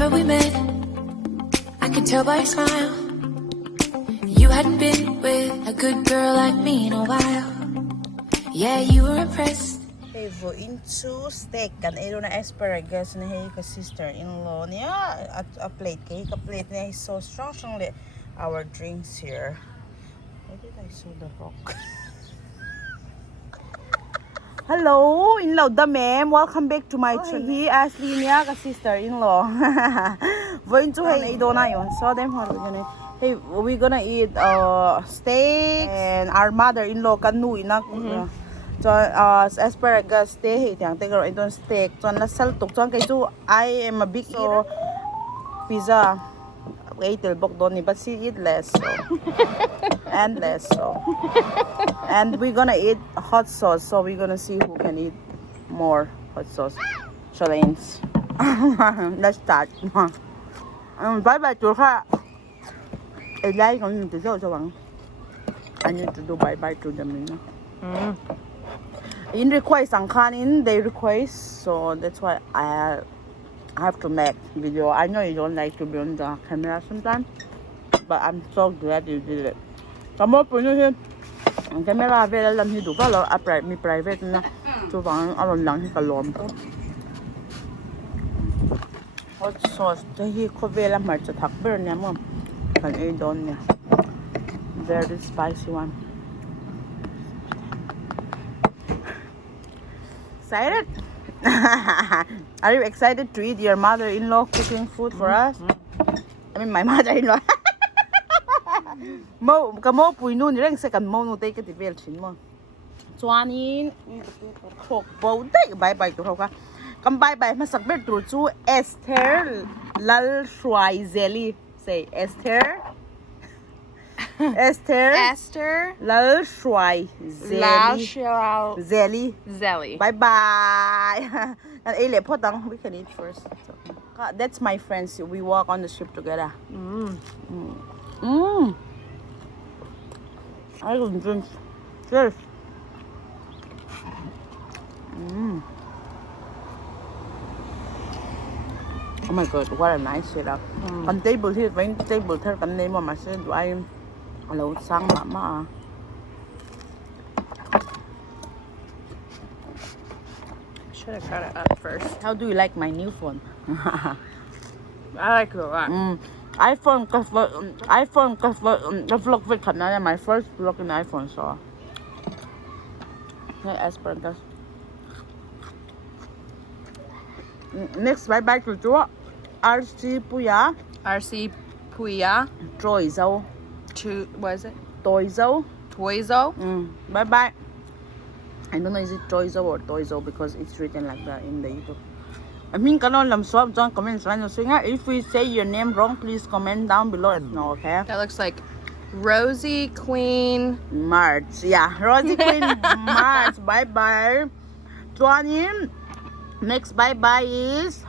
Remember we met, I could tell by your smile. You hadn't been with a good girl like me in a while. Yeah, you were impressed. Hey, vo into steak kan ero na asparagus na hey ka sister-in-law niya at a plate kay ka plate niya is so strong our drinks here. Why did I saw the rock? Hello, in-law da ma'am. Welcome back to my channel. He Ashley niya ka sister-in-law. Vo into hey ito na yun. So them hey, we're gonna eat steak and our mother-in-law kanu inak. So asparagus steak yang tegro itong steak. So nasaltok. So kay so I am a big eater. Pizza. Wait till bok doni but she eat less so. And less so. And we're gonna eat hot sauce. So we're gonna see who can eat more hot sauce. Challenge. Let's start. Bye bye to her. I like on the show. I need to do bye bye to them. In request in they request, so that's why I have to make video. I know you don't like to be on the camera sometimes, but I'm so glad you did it. Come up with you. Ang camera very lang hidu ka lo upright mi private na. So bang alon lang hi ka lawm ko. Hot sauce tahi ko vela mar cha thakber niya mo. Kan e don niya. Very spicy one. Excited? Are you excited to eat your mother-in-law cooking food for us? I mean my mother-in-law. Mo kamo pui nu ni reng second mo nu take ti vel chin mo. Chuan in thok bo dai bye bye to ka. Kam bye bye ma sak ber tru chu Esther lal shuai zeli. Say Esther. Esther lal shuai zeli. Bye bye. And ele potang we can eat first. God, that's my friends. We walk on the ship together. I can drink. Cheers. Oh my god, what a nice setup. On table here, when table here, can name of my son, do I allow sang mama? Should have cut it up first. How do you like my new phone? I like it a lot. iPhone the vlog with Canada, my first vlog in iPhone so. Hey, asparagus. Next bye bye to Joe. RC Puya. RC Puya. Troizo. What is it? Toizo. Bye bye. I don't know is it Troizo or Toizo because it's written like that in the YouTube. I mean, comments. If we say your name wrong, please comment down below. No, okay? That looks like Rosie Queen March. Yeah, Rosie Queen March. Bye bye. Chuan. Next bye bye is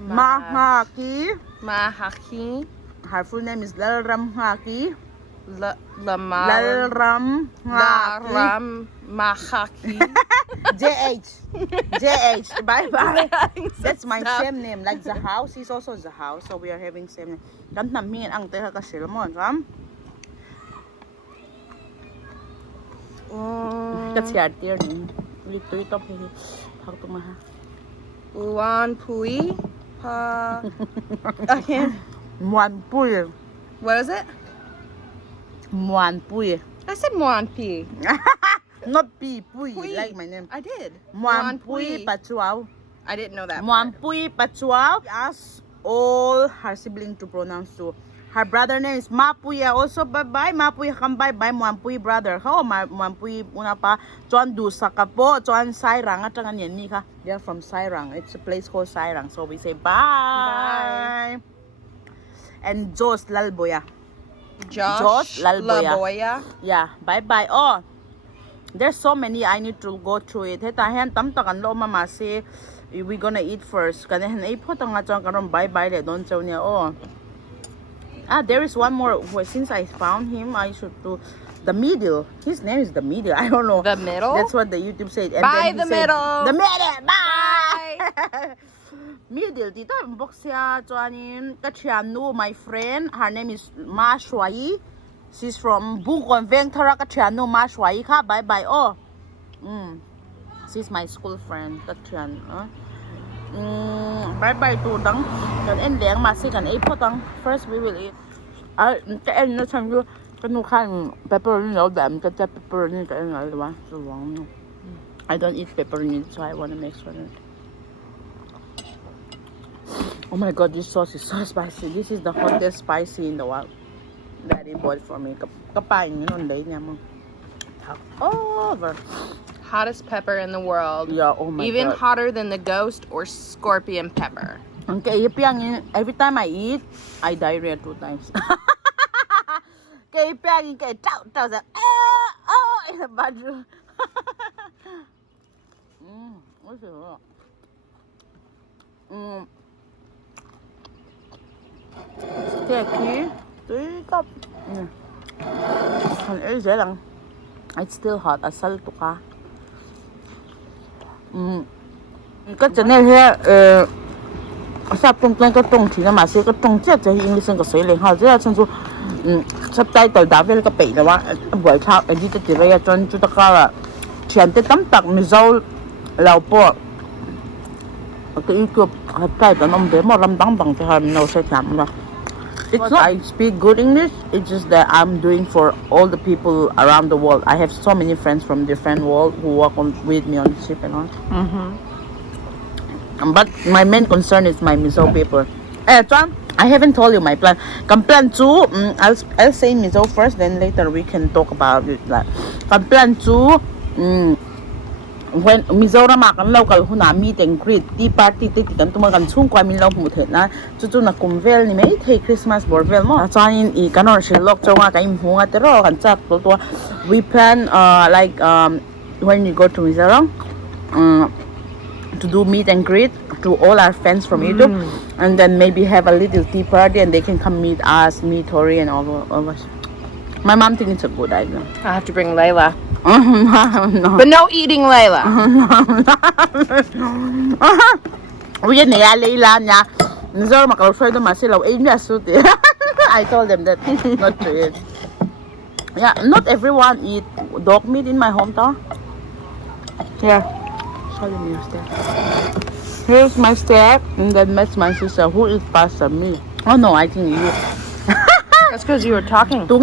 Mahaki. Her full name is Lalram Haki. Lalram Mahaki. JH. Bye bye. That's my same name. Like the house is also the house. So we are having same name. Kan namin ang teha ka silmon, kam? That's your dear name. Lito ito pili. Hak tumaha. Uwan Pui. Again. Muan Pui. What is it? Muan Pui. I said Muan Pi. Not Pui. Like my name. I did. Muan Pui Pachuao. I didn't know that. Muan Pui Pachuao. Ask all her siblings to pronounce too. Her brother name is Mapuya. Also, bye-bye. Mapuya kang bye-bye. Muampuy brother. How Muampuy una pa. Chuan du sa kapo. Chuan Sairang. At nga niyan ka. They're from Sairang. It's a place called Sairang. So we say bye. And Jos Lalboya. Josh Lalboya. Yeah. Bye-bye. Oh. There's so many. I need to go through it. Hetahen tamtakan lo mama say we gonna eat first. Kanahan ay po nga chuan karon bye-bye le. Don't tell niya. Oh. There is one more. Since I found him, I should do the middle. His name is the middle. I don't know. The middle? That's what the YouTube said. And Bye, then he the said, middle. The middle. Bye. middle dito box siya chuanin kachianu my friend her name is Ma Shuai she's from Bukon Veng Thara kachianu Ma Shuai ka bye bye oh she's my school friend kachian bye bye to dang kan en leng ma si kan ei potang first we will eat cái en nó sang cái nu khan pepperoni lo dam cái pepperoni cái en là ba so wrong I don't eat pepperoni so I want to make sure. Oh my god, this sauce is so spicy. This is the hottest spicy in the world. Daddy bought it for me. Kapay niyo nun day niya mo. Over. Hottest pepper in the world. Yeah, oh my Even god. hotter than the ghost or scorpion pepper. Okay, every time I eat, I diarrhea 2 times. Kay piang kay tao sa in the bedroom. What's it? Sticky. Tikap. It's still hot. Asal to ka. Cái chân này here sắp tung lên cái tung thì nó mà sẽ cái tung chết cho English cái水里哈，只要趁住subtitle 打俾你個鼻嘅話，唔抄呢啲字咧轉就得㗎啦。全啲咁特咪就流波。cái YouTube cái đó nó để mà làm đắng bằng thì làm nó sẽ chậm ra. It's not I speak good English. It's just that I'm doing for all the people around the world. I have so many friends from different world who work with me on the ship and all. But my main concern is my miso paper. Chuan, I haven't told you my plan. Plan 2, I'll say miso first, then later we can talk about it. Like, plan 2, when miso ra makan local huna meet and greet tea party tikan tumagan chung kwa min lo muthet na chu na kumvel ni mai thei Christmas borvel mo chuan in kanor shelok chonga kai hunga tero kan chak to we plan like when you go to Mizoram to do meet and greet to all our friends from YouTube and then maybe have a little tea party and they can come meet us, me, Tori and all of us. My mom thinks it's a good idea. I have to bring Layla. No. But no eating Layla. Uy, niya Layla niya. Nizor makalusay doon masilaw. Eh, niya suti. I told them that not to eat. Yeah, not everyone eat dog meat in my hometown. Here, show them your step. Here's my step, and then that's my sister who eats pasta me. Oh no, I think you. That's because you were talking. Do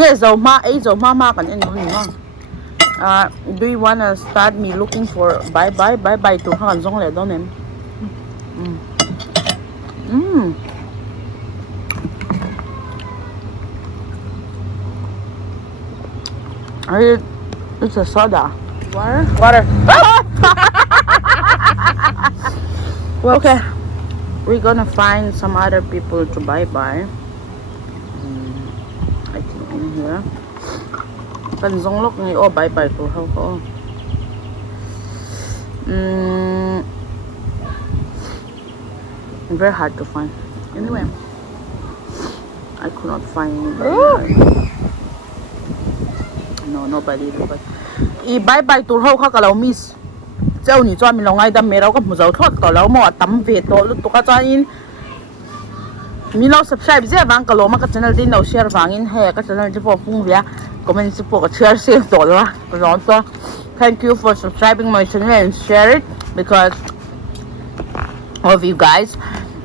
you wanna start me looking for bye bye to Han Zong Le Don him? It's a soda. Water. Well, okay, we're gonna find some other people to bye. I think in here. Kan Zong Lok ni oh bye to how ko. Very hard to find. Anyway, I could not find anybody. No, nobody. Bye to how ka kalau miss. Châu ni cho mình lòng ai đam mê đâu có một dấu thoát tỏ lâu mà tắm về tổ lúc tụi các in mình lâu subscribe dễ vang cả lỗ mà các channel tin đầu share vang in hay các channel chỉ phụ phung vía comment chỉ phụ share tổ đó rồi so thank you for subscribing my channel and share it because of you guys.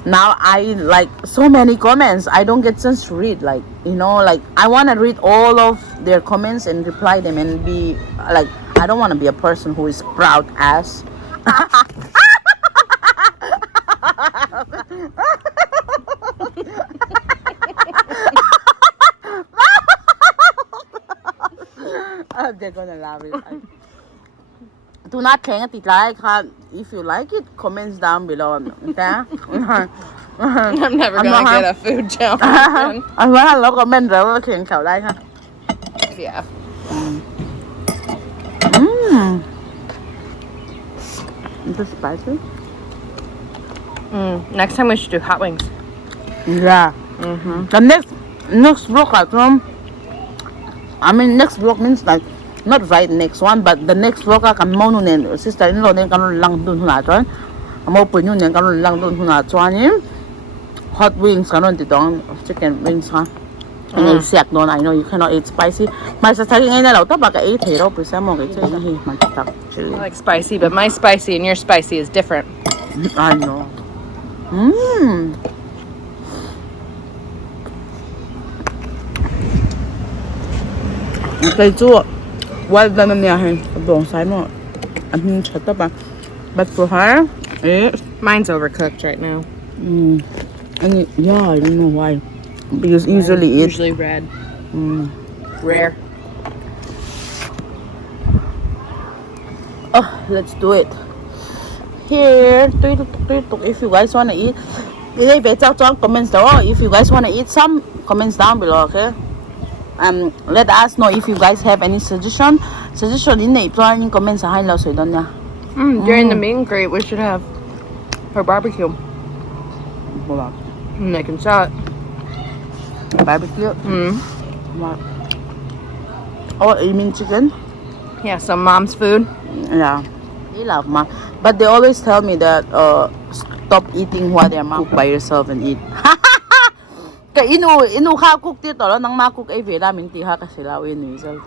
Now I like so many comments I don't get chance to read, like you know, like I want to read all of their comments and reply them and be like I don't want to be a person who is proud ass. They're gonna laugh it. Do not change it like if you like it, comments down below. Okay? I'm never gonna get a food challenge. I'm gonna look comment rồi khiến khẩu đây ha. Yeah. Is it spicy? Next time we should do hot wings. Yeah. The next vlog next vlog means like not right next one, but the next vlog I can mono sister-in-law then can lang dun hula Amo po yun yan karon lang doon huna chuanin. Hot wings karon titong chicken wings ha. And siak doon I know you cannot eat spicy. Mai sa tagi ngay na law ta baka eat hero pisa mo kay chili hi man tak chili. I like spicy, but my spicy and your spicy is different. I know. Okay, so well done niya hen. Dong sai mo. Anh chata ba. But for her, Mine's overcooked right now. and yeah, I don't know why. Because usually it Usually red. Rare. Oh, let's do it. Here, if you guys wanna eat, comments down. If you guys wanna eat some, comments down below, okay? Let us know if you guys have any suggestion. Suggestion in the comments sa high so don't ya. During the meet and greet, we should have her barbecue. Wala. And they can sell it. Barbecue. What? Oh, you mean chicken? Yeah, some mom's food. Yeah. They love mom. But they always tell me that stop eating what their mom cook by yourself and eat. Kaya inu ka cook dito lo nang ma-cook ay vela ming tiha kasi lawin yourself.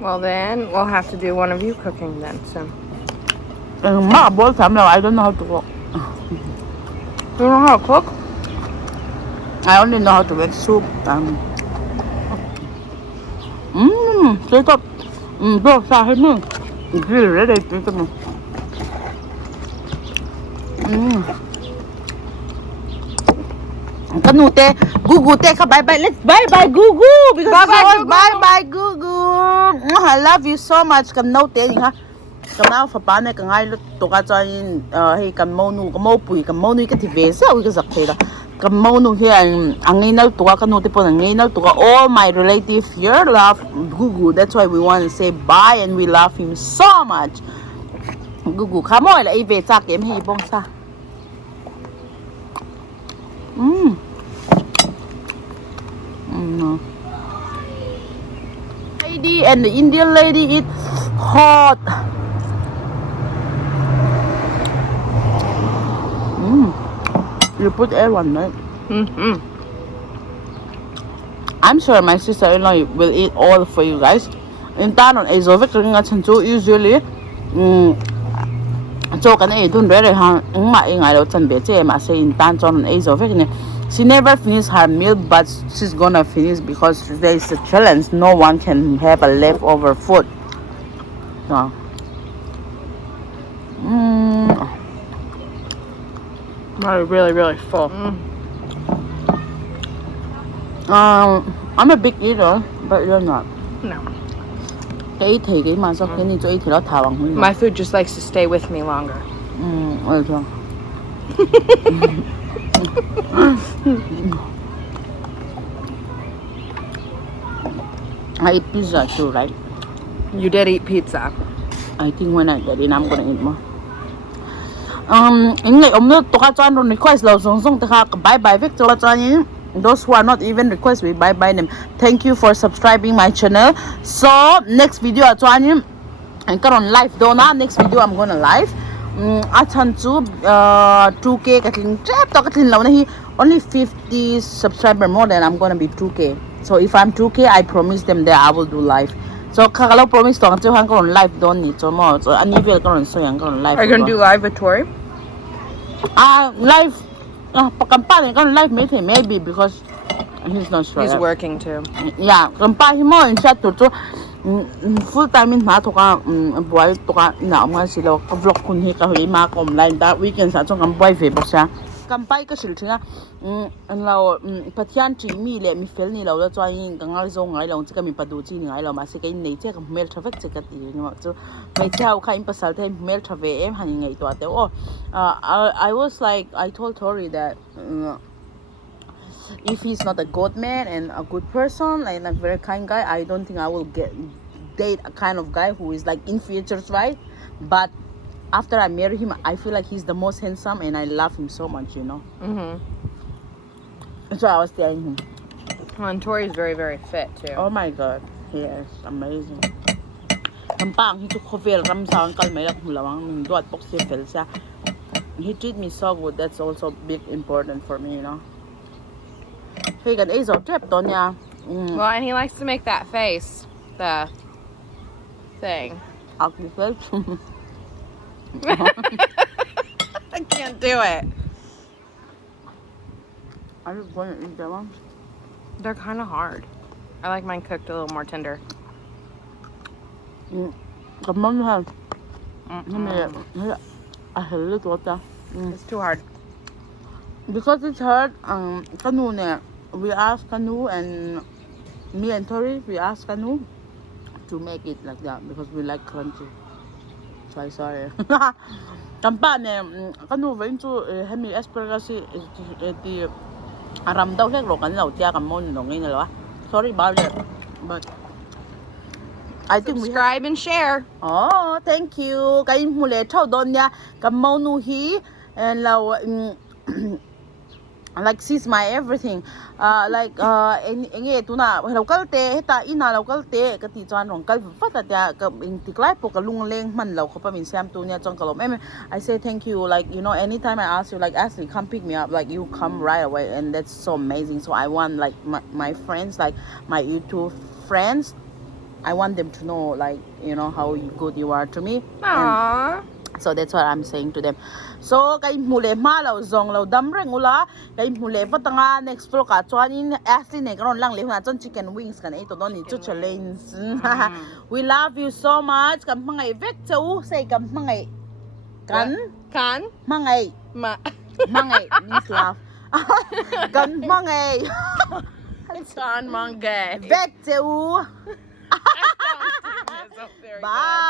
Well, then we'll have to do one of you cooking then. So. Ma bol time now I don't know how to cook. You know how to cook? I only know how to make soup. Straight up. Bro, sa akin mo. Grill ready. Dito mo. Kanute, Gugute ka, bye-bye. Let's bye-bye, Gugu. Because bye-bye, Gugu. I love you so much. Kanute, ha. Kamao fa pane ka ngai lut to ka chain hey kamau nu pui kamau nu ka ti ve sa wi ka sak thela kamau nu he angai na to ka no te pon angai na to ka all my relative here love Gugu. That's why we want to say bye and we love him so much. Gugu kamo la i ve cha kem hi bong sa. No. Lady and the Indian lady eat hot. You put everyone, right? I'm sure my sister-in-law will eat all for you guys. In Tanon, Azovic, usually, so can I do very hard. I don't say in Tanton Azovic. She never finishes her meal, but she's gonna finish because there is a challenge. No one can have a leftover food. So. I'm really, really full. I'm a big eater, but you're not. No. My My food just likes to stay with me longer. I eat pizza too, right? You did eat pizza. I think when I get in, I'm gonna eat more. Request bye-bye Victor. Those who are not even request we bye-bye them. Thank you for subscribing my channel. So next video and on live dona next video I'm gonna live. Atan to 2K katlin trap to katlin law na hi only 50 subscriber more than I'm gonna be 2K. So if I'm 2K I promise them that I will do live. So kakalaw promise to hang on live don't need so more. So ani feel karon so yang karon live. Are you gonna do live with Tori? Live live maybe because he's not sure. He's working too. Yeah, kampahi mo in chat to full time in ma to ka boy to ka na mga sila ka vlog kun hi ka hui ma ko online that weekend sa chong boy fe ba siya kampai ka silthina an law pathian tri mi le mi fel ni law la chwain ka ngal zo ngai law chika mi padu chi ngai law ma se kai nei che ka mel traffic che ka ti ni ma chu mai chau kha im pasal the mel traffic em han ngai to ate I was like I told Tori that if he's not a good man and a good person and a very kind guy, I don't think I will date a kind of guy who is like in futures, right? But after I marry him, I feel like he's the most handsome and I love him so much, you know. So I was telling him. Well, and Tori's very, very fit too. Oh my God, he is amazing. Ang pang hitu khovel ram sang kal mai rak mulawang min duat pok se fel sa. He treat me so good. That's also big important for me, you know. Hey, gan ei zo trap ton ya. Well, and he likes to make that face. The thing. Ugly face. I can't do it. I just going to eat that one. They're kind of hard. I like mine cooked a little more tender. Cảm ơn ha. I hate it what the. It's too hard. Because it's hard. Kanu ne. We asked Kanu and me and Tori. We asked Kanu to make it like that because we like crunchy. So I sorry. Kampa ne. Kanu when to have me asparagus the ram daw hlek lo kan lo tia kam mon no ngai lo. Sorry about it. But I think we Subscribe and share. Oh, thank you. Kay mule thau don ya kamaw nu hi and law like sees my everything. Like Ngei tuna local te heta ina local te ka ti chuan rong kal fata ta ka in tiklai po ka lung leng man lo ko pa min sam tu nya chong kalom I say thank you, like, you know, anytime I ask you, like, Ashley, come pick me up, like, you come right away, and that's so amazing. So I want, like, my friends, like my YouTube friends, I want them to know, like, you know, how good you are to me. Aww. So that's what I'm saying to them. So kay mule malaw zong law damreng ula kay mule patanga next floor ka chuan in Ashley ne karon lang le na chon chicken wings kan ito don ni chu challenge. We love you so much. Kam mangai vet chau say kam mangai kan mangai mangai means laugh. Kan mangai Son Mongay. vet chau. Bye.